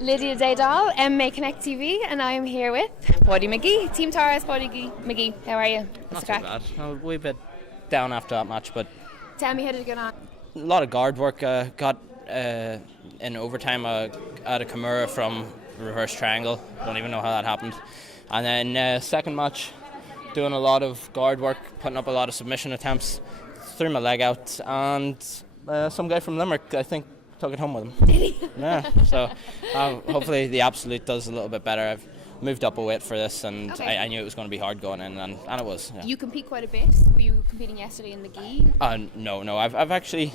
Lydia Daydal, MMA Connect TV, and I am here with Padraig McGee, Team Tara's Padraig McGee. How are you? Not too bad. A wee bit down after that match, but tell me, how did it get on? a lot of guard work. Got in overtime out of Kimura from reverse triangle. Don't even know how that happened. And then second match, doing a lot of guard work, putting up a lot of submission attempts. Threw my leg out, and some guy from Limerick, I think, took it home with him. Did he? Yeah, so hopefully the absolute does a little bit better. I've moved up a weight for this, and okay. I knew it was going to be hard going in, and it was. Yeah. You compete quite a bit. Were you competing yesterday in McGee? No. I've actually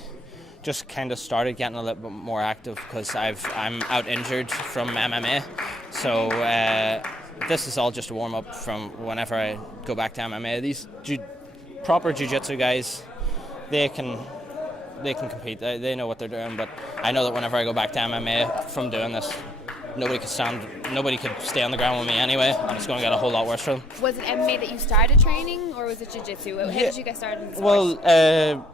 just kind of started getting a little bit more active because I'm out injured from MMA, so this is all just a warm up from whenever I go back to MMA. These proper jiu-jitsu guys, they can compete. They know what they're doing, but I know that whenever I go back to MMA from doing this, nobody could stay on the ground with me anyway, and it's going to get a whole lot worse for them. Was it MMA that you started training, or was it jiu-jitsu? How did you get started in the sport? Well,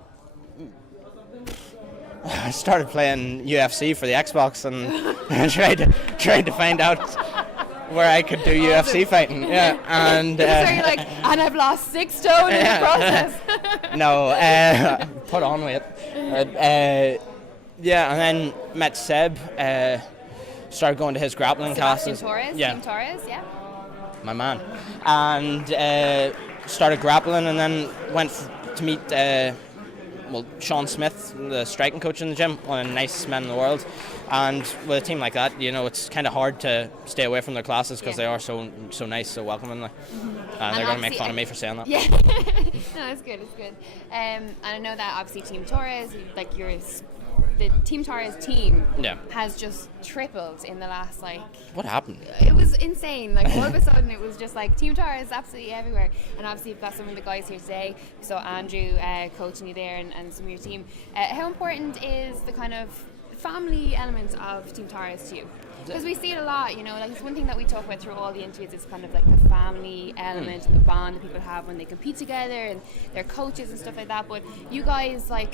I started playing UFC for the Xbox and tried to find out where I could do UFC fighting. Yeah, and so you're like, and I've lost 6 stone in the process. No, put on weight. Yeah, and then met Seb. Started going to his grappling classes. Team Torres, yeah. My man. And started grappling, and then went to meet Sean Smith, the striking coach in the gym, one of the nicest men in the world. And with a team like that, it's kind of hard to stay away from their classes because they are so nice, so welcoming. And they're going to make fun of me for saying that. Yeah, no, it's good. And I know that obviously Team Torres, like the Team Torres team, has just tripled in the last What happened? It was insane. All of a sudden, it was just Team Torres absolutely everywhere. And obviously, you've got some of the guys here today. So Andrew coaching you there, and some of your team. How important is the kind of family element of Team Torres to you? Because we see it a lot, it's one thing that we talk about through all the interviews is kind of the family element and the bond that people have when they compete together and their coaches and stuff like that. But you guys, I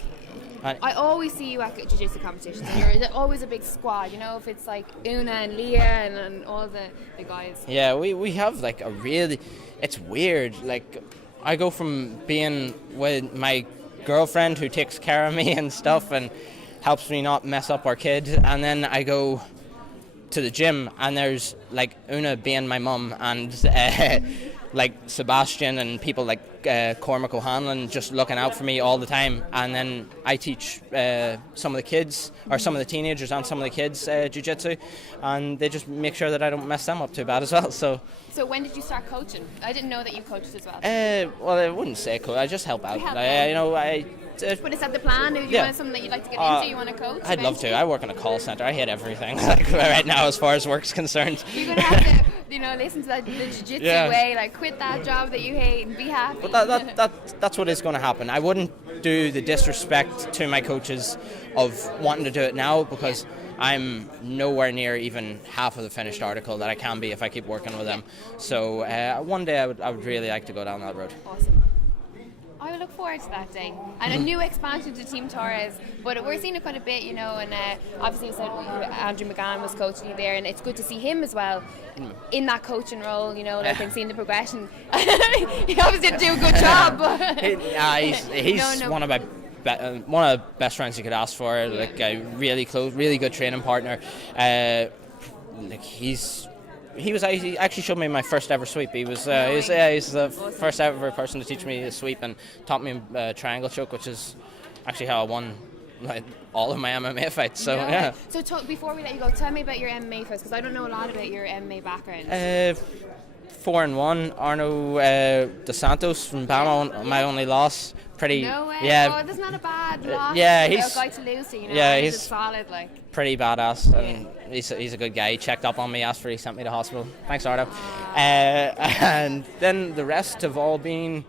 always see you at jiu-jitsu competitions, and you're always a big squad, if it's Una and Leah and all the guys. Yeah, we have a really, it's weird, I go from being with my girlfriend who takes care of me and stuff and helps me not mess up our kid, and then I go to the gym and there's Una being my mum and Sebastian and people Cormac O'Hanlon just looking out for me all the time, and then I teach some of the kids or some of the teenagers and some of the kids jiu-jitsu, and they just make sure that I don't mess them up too bad as well. So when did you start coaching? I didn't know that you coached as well. Well, I wouldn't say coach, I just help out. But is that the plan? Do you want something that you'd like to get into? You want to coach? I'd love to. I work in a call centre. I hate everything right now as far as work's concerned. You're going to have to, listen to the jiu-jitsu way, quit that job that you hate and be happy. But that's what is going to happen. I wouldn't do the disrespect to my coaches of wanting to do it now because I'm nowhere near even half of the finished article that I can be if I keep working with them. So one day I would really like to go down that road. Awesome. I will look forward to that day. And a new expansion to Team Torres. But we're seeing it quite a bit, and obviously you said Andrew McGann was coaching you there, and it's good to see him as well in that coaching role, and seeing the progression. He obviously didn't do a good job. But he's one of the best friends you could ask for, a really close, really good training partner. He actually showed me my first ever sweep. He's the first ever person to teach me a sweep and taught me a triangle choke, which is actually how I won all of my MMA fights. So yeah. So before we let you go, tell me about your MMA first, because I don't know a lot about your MMA background. 4-1. Arno Dos Santos from Bama, my only loss. No way. Yeah. Oh, that's not a bad loss. Yeah, he's a guy to lose to, Yeah, he's solid, pretty badass, and he's a good guy. He checked up on me, he sent me to hospital. Thanks, Arno. And then the rest have all been,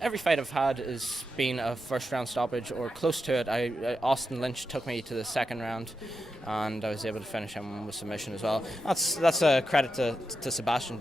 every fight I've had has been a first round stoppage or close to it. Austin Lynch took me to the second round, and I was able to finish him with submission as well. That's a credit to Sebastian.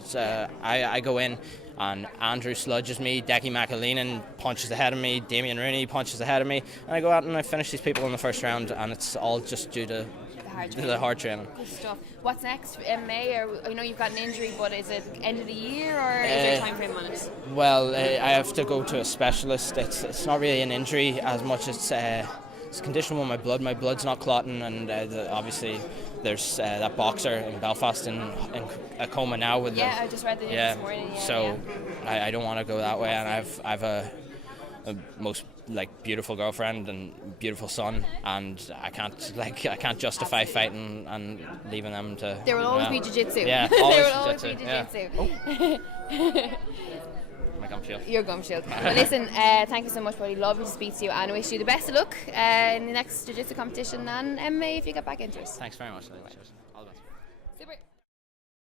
I go in and Andrew sludges me, Decky McAleenan punches ahead of me, Damien Rooney punches ahead of me, and I go out and I finish these people in the first round, and it's all just due to hard the training. hard training. Good stuff. What's next? MMA, or I know you've got an injury, but is it end of the year, or is there a time frame on it? Well, I have to go to a specialist. It's not really an injury as much as it's a condition with my blood. My blood's not clotting, and obviously there's that boxer in Belfast in a coma now with I just read the news this morning. So I don't want to go that way, and I've a most beautiful girlfriend and beautiful son, and I can't justify fighting and leaving them to. There will always be jiu-jitsu. Yeah, there always will always be jiu-jitsu. jiu-jitsu. My gum shield. Your gum shield. Well, listen, thank you so much, buddy. Lovely to speak to you, and I wish you the best of luck in the next jiu-jitsu competition and MMA if you get back into it. Thanks very much. All the best. Super.